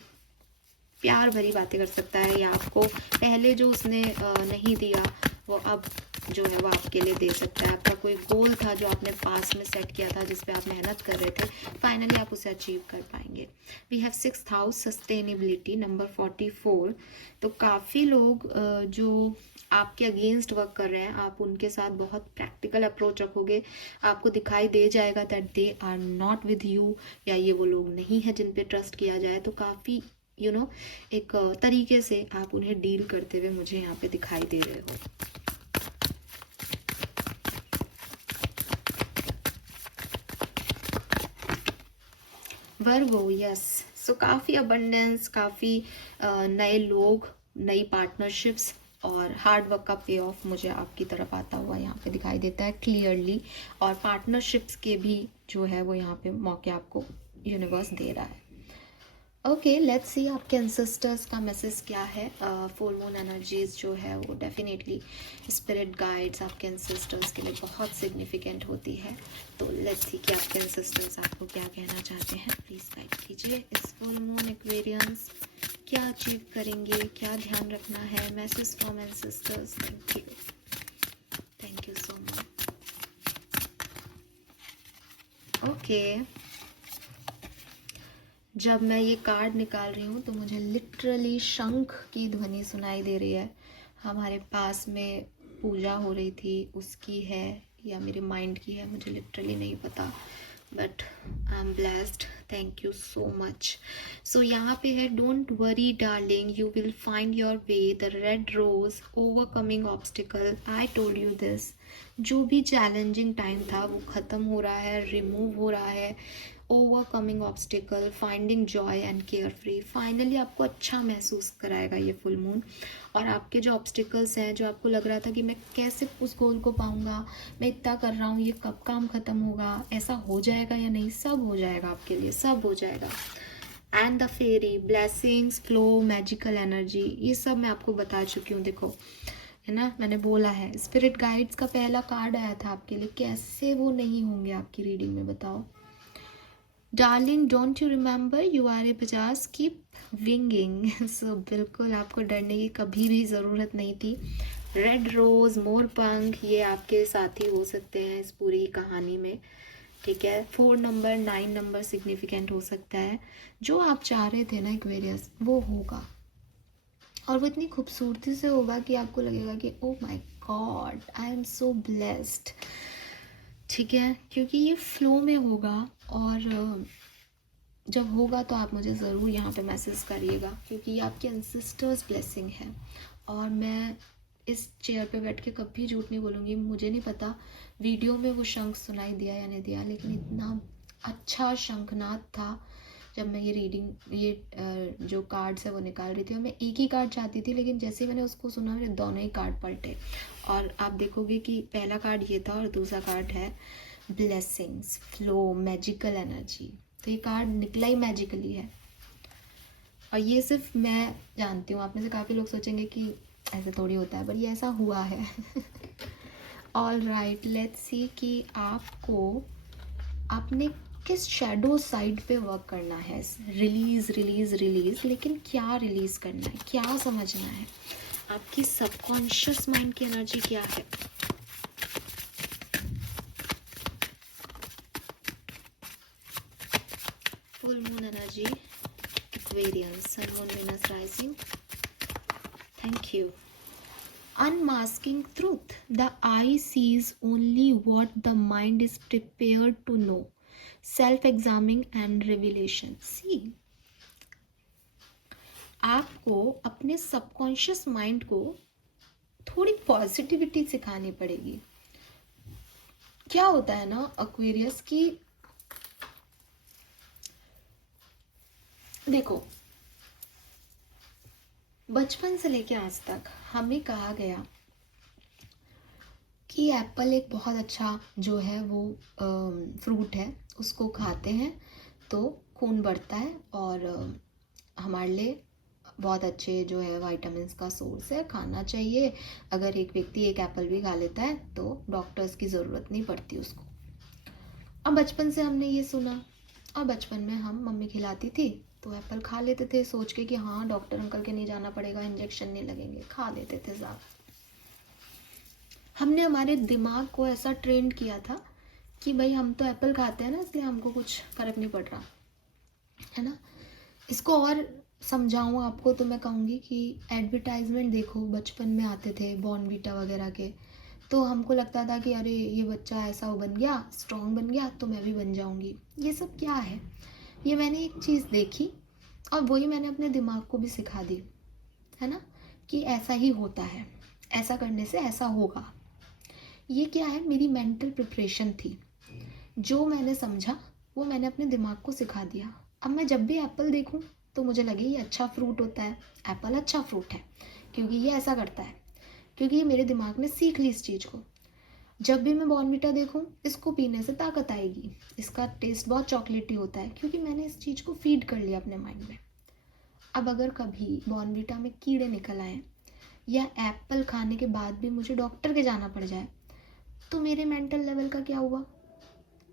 प्यार भरी बातें कर सकता है, या आपको पहले जो उसने नहीं दिया वो अब जो है वो आपके लिए दे सकता है। आपका कोई गोल था जो आपने पास में सेट किया था, जिस पे आप मेहनत कर रहे थे, फाइनली आप उसे अचीव कर पाएंगे। We have 6th house, sustainability, number 44। तो काफ़ी लोग जो आपके अगेंस्ट वर्क कर रहे हैं, आप उनके साथ बहुत प्रैक्टिकल अप्रोच रखोगे। आपको दिखाई दे जाएगा that they are not with you, या ये वो लोग नहीं है जिन पे ट्रस्ट किया जाए। तो काफ़ी एक तरीके से आप उन्हें डील करते हुए मुझे यहाँ पे दिखाई दे रहे हो। वर्गो, यस, सो काफ़ी अबंडेंस, काफ़ी नए लोग, नई पार्टनरशिप्स और हार्ड वर्क का पे ऑफ मुझे आपकी तरफ आता हुआ यहाँ पे दिखाई देता है क्लियरली। और पार्टनरशिप्स के भी जो है वो यहाँ पे मौके आपको यूनिवर्स दे रहा है। ओके, लेट्स सी आपके एंसेस्टर्स का मैसेज क्या है। फुल मून एनर्जीज जो है वो डेफिनेटली स्पिरिट गाइड्स आपके एंसेस्टर्स के लिए बहुत सिग्निफिकेंट होती है। तो लेट्स सी कि आपके एंसेस्टर्स आपको क्या कहना चाहते हैं। प्लीज़ गाइड कीजिए। इस फुल मून एक्वेरियंस क्या अचीव करेंगे, क्या ध्यान रखना है। Message from ancestors, thank you so much. Okay, जब मैं ये कार्ड निकाल रही हूँ तो मुझे लिटरली शंख की ध्वनि सुनाई दे रही है। हमारे पास में पूजा हो रही थी, उसकी है या मेरे माइंड की है, मुझे लिटरली नहीं पता, but I am blessed, thank you so much. So यहाँ पे है, don't worry darling, you will find your way, the red rose, overcoming obstacle, I told you this. जो भी चैलेंजिंग टाइम था वो ख़त्म हो रहा है, रिमूव हो रहा है। Overcoming obstacle, finding Joy and care free, finally आपको अच्छा महसूस कराएगा ये फुल मून। और आपके जो ऑब्स्टिकल्स हैं, जो आपको लग रहा था कि मैं कैसे उस गोल को पाऊंगा, मैं इतना कर रहा हूँ, ये कब काम ख़त्म होगा, ऐसा हो जाएगा या नहीं, सब हो जाएगा आपके लिए, सब हो जाएगा। And the fairy, blessings, flow, magical energy, ये सब मैं आपको बता चुकी हूँ। देखो है ना, मैंने बोला है स्पिरिट गाइड्स का पहला कार्ड आया था आपके लिए, कैसे वो नहीं होंगे आपकी रीडिंग में, बताओ। Darling, don't you remember you are a बजाज, कीप विंगिंग। सो बिल्कुल आपको डरने की कभी भी ज़रूरत नहीं थी। रेड रोज, मोर पंख, ये आपके साथी हो सकते हैं इस पूरी कहानी में। ठीक है, 4 नंबर, 9 नंबर सिग्निफिकेंट हो सकता है। जो आप चाह रहे थे ना एक्वेरियस, वो होगा, और वो इतनी खूबसूरती से होगा कि आपको लगेगा कि oh my God, I am so blessed. ठीक है, क्योंकि ये फ्लो में होगा, और जब होगा तो आप मुझे ज़रूर यहाँ पे मैसेज करिएगा, क्योंकि ये आपके एंसेस्टर्स ब्लेसिंग है। और मैं इस चेयर पे बैठ के कभी झूठ नहीं बोलूँगी, मुझे नहीं पता वीडियो में वो शंख सुनाई दिया या नहीं दिया, लेकिन इतना अच्छा शंखनाद था जब मैं ये रीडिंग, ये जो कार्ड्स है वो निकाल रही थी। और मैं एक ही कार्ड चाहती थी, लेकिन जैसे ही मैंने उसको सुना मेरे दोनों ही कार्ड पलटे। और आप देखोगे कि पहला कार्ड ये था और दूसरा कार्ड है ब्लेसिंग्स, फ्लो, मैजिकल एनर्जी। तो ये कार्ड निकला ही मैजिकली है, और ये सिर्फ मैं जानती हूँ। आप में से काफ़ी लोग सोचेंगे कि ऐसे थोड़ी होता है, पर ये ऐसा हुआ है। ऑल राइट, लेट्स सी कि आपको अपने किस शैडो साइड पे वर्क करना है। रिलीज रिलीज रिलीज, लेकिन क्या रिलीज करना है, क्या समझना है, आपकी सबकॉन्शियस माइंड की एनर्जी क्या है। Energy Aquarius, Sun, Moon, Venus, Rising. Thank you. Unmasking truth. The eye sees only what the mind is prepared to know. Self-examining and revelation. See, आपको अपने सबकॉन्शियस माइंड को थोड़ी पॉजिटिविटी सिखानी पड़ेगी. क्या होता है ना एक्वेरियस की, देखो बचपन से लेके आज तक हमें कहा गया कि एप्पल एक बहुत अच्छा जो है वो फ्रूट है, उसको खाते हैं तो खून बढ़ता है और हमारे लिए बहुत अच्छे जो है विटामिन्स का सोर्स है, खाना चाहिए. अगर एक व्यक्ति एक एप्पल भी खा लेता है तो डॉक्टर्स की ज़रूरत नहीं पड़ती उसको. अब बचपन से हमने ये सुना और बचपन में हम मम्मी खिलाती थी तो एप्पल खा लेते थे सोच के कि हाँ डॉक्टर अंकल के नहीं जाना पड़ेगा, इंजेक्शन नहीं लगेंगे, खा लेते थे साहब. हमने हमारे दिमाग को ऐसा ट्रेन किया था कि भाई हम तो एप्पल खाते हैं ना, इसलिए हमको कुछ फ़र्क नहीं पड़ रहा है ना. इसको और समझाऊँ आपको तो मैं कहूँगी कि एडवर्टाइजमेंट देखो बचपन में आते थे बॉर्नवीटा वगैरह के, तो हमको लगता था कि अरे ये बच्चा ऐसा बन गया, स्ट्रॉन्ग बन गया तो मैं भी बन जाऊँगी. ये सब क्या है, ये मैंने एक चीज़ देखी और वही मैंने अपने दिमाग को भी सिखा दी है ना, कि ऐसा ही होता है, ऐसा करने से ऐसा होगा. ये क्या है, मेरी मेंटल प्रिपरेशन थी. जो मैंने समझा वो मैंने अपने दिमाग को सिखा दिया. अब मैं जब भी एप्पल देखूं तो मुझे लगे ये अच्छा फ्रूट होता है, एप्पल अच्छा फ्रूट है क्योंकि ये ऐसा करता है, क्योंकि ये मेरे दिमाग ने सीख ली इस चीज़ को. जब भी मैं बॉर्नवीटा देखूं इसको पीने से ताकत आएगी, इसका टेस्ट बहुत चॉकलेटी होता है, क्योंकि मैंने इस चीज़ को फीड कर लिया अपने माइंड में. अब अगर कभी बॉर्नवीटा में कीड़े निकल आए या एप्पल खाने के बाद भी मुझे डॉक्टर के जाना पड़ जाए तो मेरे मेंटल लेवल का क्या हुआ.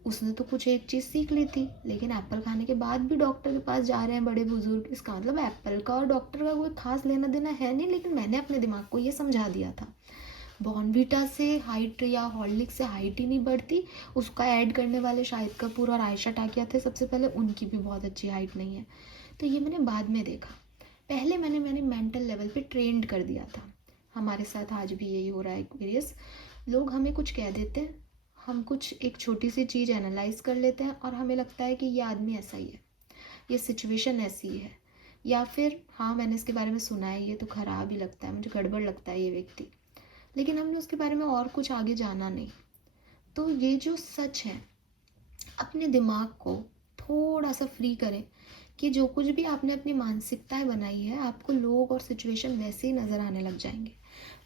उसने तो कुछ एक चीज़ सीख ली थी, लेकिन एप्पल खाने के बाद भी डॉक्टर के पास जा रहे हैं बड़े बुजुर्ग, इसका मतलब एप्पल का और डॉक्टर का कोई खास लेना देना है नहीं. लेकिन मैंने अपने दिमाग को ये समझा दिया था बॉर्नवीटा से हाइट या हॉर्लिक्स से हाइट ही नहीं बढ़ती. उसका ऐड करने वाले शाहिद कपूर और आयशा टाकिया थे सबसे पहले, उनकी भी बहुत अच्छी हाइट नहीं है. तो ये मैंने बाद में देखा, पहले मैंने मेंटल लेवल पे ट्रेंड कर दिया था. हमारे साथ आज भी यही हो रहा है एक्वेरियस. लोग हमें कुछ कह देते हैं, हम कुछ एक छोटी सी चीज़ एनालाइज कर लेते हैं और हमें लगता है कि ये आदमी ऐसा ही है, ये सिचुएशन ऐसी ही है, या फिर हाँ मैंने इसके बारे में सुना है, ये तो ख़राब ही लगता है, मुझे गड़बड़ लगता है ये व्यक्ति, लेकिन हमने उसके बारे में और कुछ आगे जाना नहीं. तो ये जो सच है, अपने दिमाग को थोड़ा सा फ्री करें कि जो कुछ भी आपने अपनी मानसिकताएं बनाई है आपको लोग और सिचुएशन वैसे ही नज़र आने लग जाएंगे.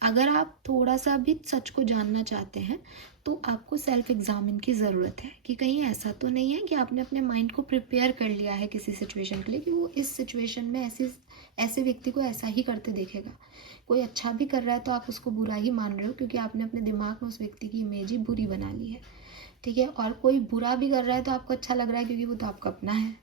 अगर आप थोड़ा सा भी सच को जानना चाहते हैं तो आपको सेल्फ एग्जामिन की ज़रूरत है कि कहीं ऐसा तो नहीं है कि आपने अपने माइंड को प्रिपेयर कर लिया है किसी सिचुएशन के लिए कि वो इस सिचुएशन में ऐसे व्यक्ति को ऐसा ही करते देखेगा. कोई अच्छा भी कर रहा है तो आप उसको बुरा ही मान रहे हो क्योंकि आपने अपने दिमाग में उस व्यक्ति की इमेज ही बुरी बना ली है, ठीक है. और कोई बुरा भी कर रहा है तो आपको अच्छा लग रहा है क्योंकि वो तो आपका अपना है.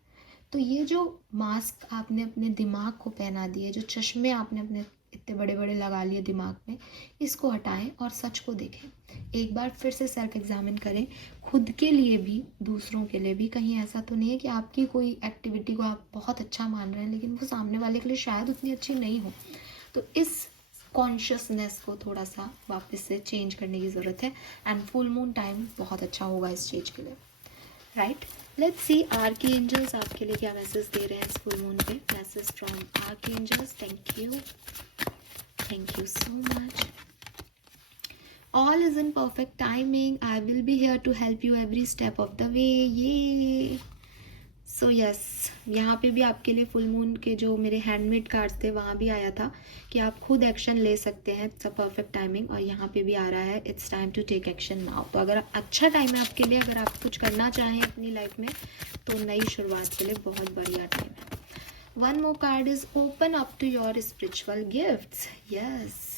तो ये जो मास्क आपने अपने दिमाग को पहना दिए, जो चश्मे आपने अपने इतने बड़े बड़े लगा लिए दिमाग में, इसको हटाएं और सच को देखें. एक बार फिर से सेल्फ एग्जामिन करें, खुद के लिए भी दूसरों के लिए भी. कहीं ऐसा तो नहीं है कि आपकी कोई एक्टिविटी को आप बहुत अच्छा मान रहे हैं लेकिन वो सामने वाले के लिए शायद उतनी अच्छी नहीं हो. तो इस कॉन्शियसनेस को थोड़ा सा वापस से चेंज करने की ज़रूरत है. एंड फुल मून टाइम बहुत अच्छा होगा इस चीज़ के लिए, राइट. लेट्स सी आर्कएंजल्स आपके लिए क्या मैसेज दे रहे हैं इस फुल मून पे. Message from archangels. Thank you so much. All is in perfect timing. I will be here to help you every step of the way. ये सो यस, यहाँ पे भी आपके लिए फुल मून के जो मेरे हैंडमेड कार्ड्स थे वहाँ भी आया था कि आप खुद एक्शन ले सकते हैं. It's a perfect timing. और यहाँ पे भी आ रहा है it's time to take action now. तो अगर अच्छा टाइम है आपके लिए, अगर आप कुछ करना चाहें अपनी लाइफ में तो नई शुरुआत के लिए बहुत बढ़िया टाइम है. One more card is open up to your spiritual gifts. Yes,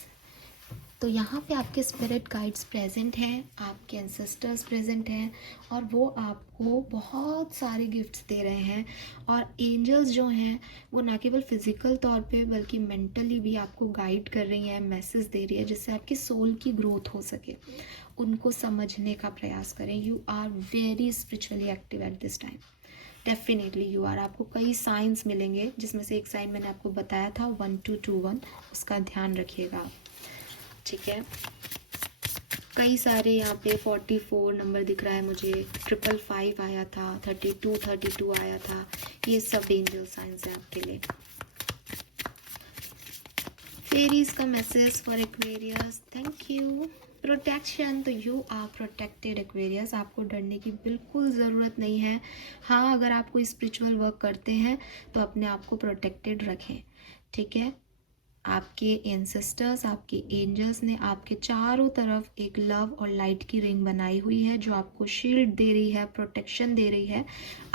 तो यहाँ पे आपके स्पिरिट गाइड्स प्रेजेंट हैं, आपके एंसेस्टर्स प्रेजेंट हैं और वो आपको बहुत सारे गिफ्ट्स दे रहे हैं. और एंजल्स जो हैं वो ना केवल फिजिकल तौर पे बल्कि मेंटली भी आपको गाइड कर रही हैं, मैसेज दे रही है जिससे आपकी सोल की ग्रोथ हो सके. उनको समझने का प्रयास करें. You are very spiritually active at this time. Definitely you are. आपको कई साइंस मिलेंगे, जिसमें से एक साइन मैंने आपको बताया था 1221, उसका ध्यान रखिएगा, ठीक है। कई सारे यहाँ पे 44 नंबर दिख रहा है मुझे, 555 आया था, 32 आया था, ये सब डेंजर साइंस है आपके लिए। फेरीज का message for Aquarius, thank you. Protection, तो यू आर प्रोटेक्टेड एक्वेरियस, आपको डरने की बिल्कुल ज़रूरत नहीं है। हाँ, अगर आप कोई स्पिरिचुअल वर्क करते हैं तो अपने आप को प्रोटेक्टेड रखें, ठीक है। आपके एंसेस्टर्स, आपके एंजल्स ने आपके चारों तरफ एक लव और लाइट की रिंग बनाई हुई है, जो आपको शील्ड दे रही है, प्रोटेक्शन दे रही है।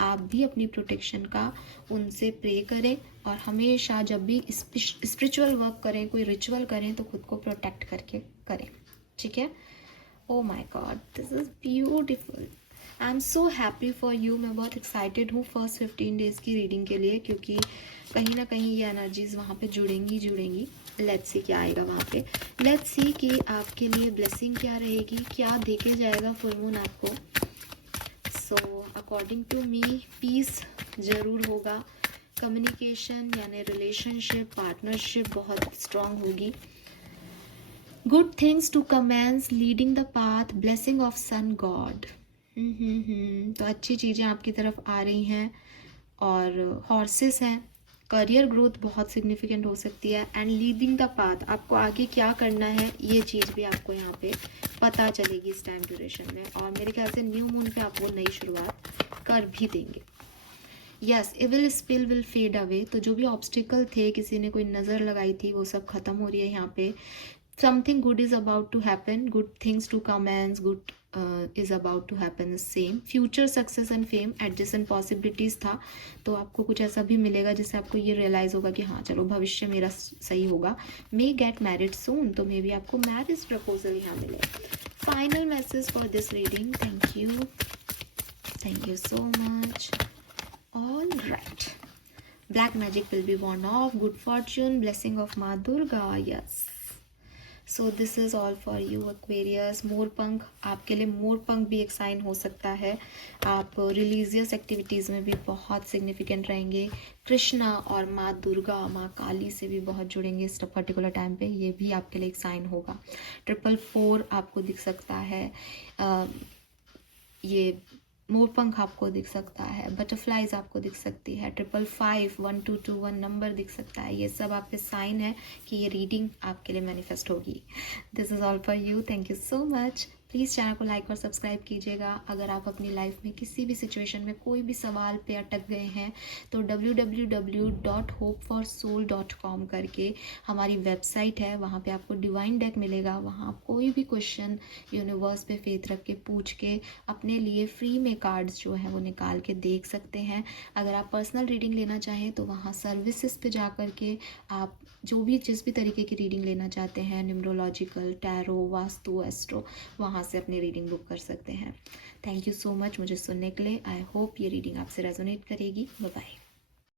आप भी अपनी प्रोटेक्शन का उनसे प्रे करें, और हमेशा जब भी स्पिरिचुअल वर्क करें, कोई रिचुअल करें, तो खुद को प्रोटेक्ट करके करें, ठीक है। Oh my god, this is beautiful. I am so happy for you. मैं बहुत एक्साइटेड हूँ फर्स्ट 15 डेज़ की रीडिंग के लिए, क्योंकि कहीं ना कहीं ये एनर्जीज वहाँ पे जुड़ेंगी। लेट्स सी क्या आएगा वहाँ पे। लेट्स सी कि आपके लिए ब्लेसिंग क्या रहेगी, क्या देके जाएगा फुल मून आपको। So according to me, peace ज़रूर होगा। कम्युनिकेशन यानी रिलेशनशिप, पार्टनरशिप बहुत स्ट्रांग होगी। Good things to commence, leading the path, blessing of sun god. तो अच्छी चीज़ें आपकी तरफ आ रही हैं, और हॉर्सेस हैं। करियर ग्रोथ बहुत सिग्निफिकेंट हो सकती है, एंड लीडिंग द पाथ, आपको आगे क्या करना है ये चीज़ भी आपको यहाँ पे पता चलेगी इस टाइम ड्यूरेशन में। और मेरे ख्याल से न्यू मून पे आप वो नई शुरुआत कर भी देंगे। Yes, evil spell will fade away, तो जो भी ऑब्स्टिकल थे, किसी ने कोई नज़र लगाई थी, वो सब खत्म हो रही है यहाँ पे। Something good is about to happen, good things to commence, good is about to happen the same. Future success and fame, adjacent possibilities था, तो आपको कुछ ऐसा भी मिलेगा जिससे आपको ये रियलाइज़ होगा कि हाँ चलो भविष्य मेरा सही होगा। May get married soon, तो मे बी आपको मैरिज प्रपोजल यहाँ मिले। Final message for this reading, thank you so much. All right, black magic will be warned off, good fortune, blessing of Maa Durga, yes. So this is all for you Aquarius. मोरपंख, आपके लिए मोरपंख भी एक साइन हो सकता है। आप रिलीजियस एक्टिविटीज़ में भी बहुत सिग्निफिकेंट रहेंगे। कृष्णा और माँ दुर्गा, माँ काली से भी बहुत जुड़ेंगे इस पर्टिकुलर टाइम पे, ये भी आपके लिए एक साइन होगा। 444 आपको दिख सकता है, ये मोरपंख आपको दिख सकता है, बटरफ्लाइज आपको दिख सकती है, 555 1221 नंबर दिख सकता है। ये सब आपके साइन है कि ये रीडिंग आपके लिए मैनिफेस्ट होगी। This is all for you, thank you so much. Please channel को लाइक और सब्सक्राइब कीजिएगा। अगर आप अपनी लाइफ में किसी भी सिचुएशन में कोई भी सवाल पे अटक गए हैं तो www.hopeforsoul.com करके हमारी वेबसाइट है, वहाँ पे आपको डिवाइन डेक मिलेगा। वहाँ आप कोई भी क्वेश्चन यूनिवर्स पे फेथ रख के पूछ के अपने लिए फ्री में कार्ड्स जो है वो निकाल के देख सकते हैं। अगर आप पर्सनल रीडिंग लेना चाहें तो वहाँ सर्विसेज पे जा कर के आप जिस भी तरीके की रीडिंग लेना चाहते हैं, न्यूमरोलॉजिकल, टैरो, वास्तु, एस्ट्रो, वहाँ से अपनी रीडिंग बुक कर सकते हैं। थैंक यू सो मच मुझे सुनने के लिए। आई होप ये रीडिंग आपसे रेजोनेट करेगी। Bye bye.